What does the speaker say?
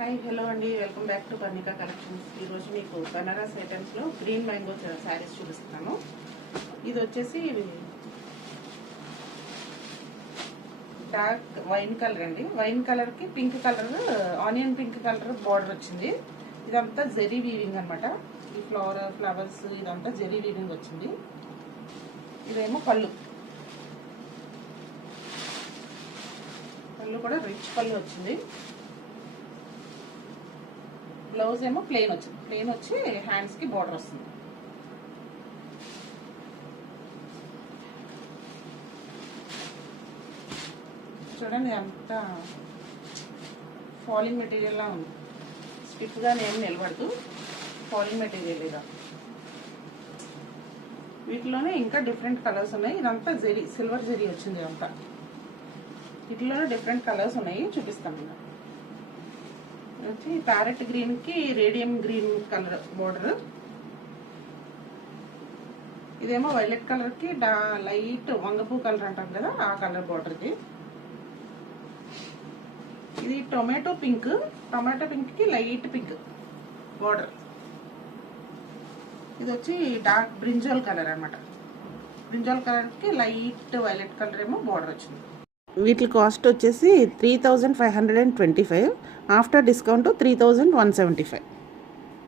Hi hello అండి, welcome back to Parnika collections. ఈరోజు మీకు బనారస్ ఐటమ్స్లో గ్రీన్ మ్యాంగో శారీస్ చూపిస్తున్నాను. ఇది వచ్చేసి డార్క్ వైన్ కలర్ అండి. వైన్ కలర్కి pink colour, onion pink colour border వచ్చింది. ఇదంతా జెరీ వీవింగ్ అనమాట. ఈ ఫ్లవర్స్ ఇదంతా జెరీ వీవింగ్ వచ్చింది. ఇదేమో పళ్ళు కూడా రిచ్ పళ్ళు వచ్చింది. బ్లౌజ్ ఏమో ప్లెయిన్ వచ్చింది. ప్లెయిన్ వచ్చి హ్యాండ్స్కి బార్డర్ వస్తుంది. చూడండి, అంతా ఫాలింగ్ మెటీరియల్లా ఉంది. స్టిఫ్గా ఏం నిలబడదు, ఫాలింగ్ మెటీరియల్ ఇదా. వీటిలోనే ఇంకా డిఫరెంట్ కలర్స్ ఉన్నాయి. ఇదంతా జెరీ, సిల్వర్ జెరీ వచ్చింది. ఇదంతా వీటిలోనే డిఫరెంట్ కలర్స్ ఉన్నాయి, చూపిస్తాను. వచ్చి ప్యారెట్ గ్రీన్ కి రేడియం గ్రీన్ కలర్ బోర్డర్. ఇదేమో వైలెట్ కలర్ కి లైట్ వంగపూ కలర్ అంటాం కదా, ఆ కలర్ బోర్డర్. ఇది టొమాటో పింక్ కి లైట్ పింక్ బోర్డర్. ఇది వచ్చి డార్క్ బ్రింజాల్ కలర్ అనమాట. బ్రింజాల్ కలర్ కి లైట్ వైలెట్ కలర్ ఏమో బోర్డర్ వచ్చింది. వీటి కాస్ట్ వచ్చేసి 3525. After discount 3175.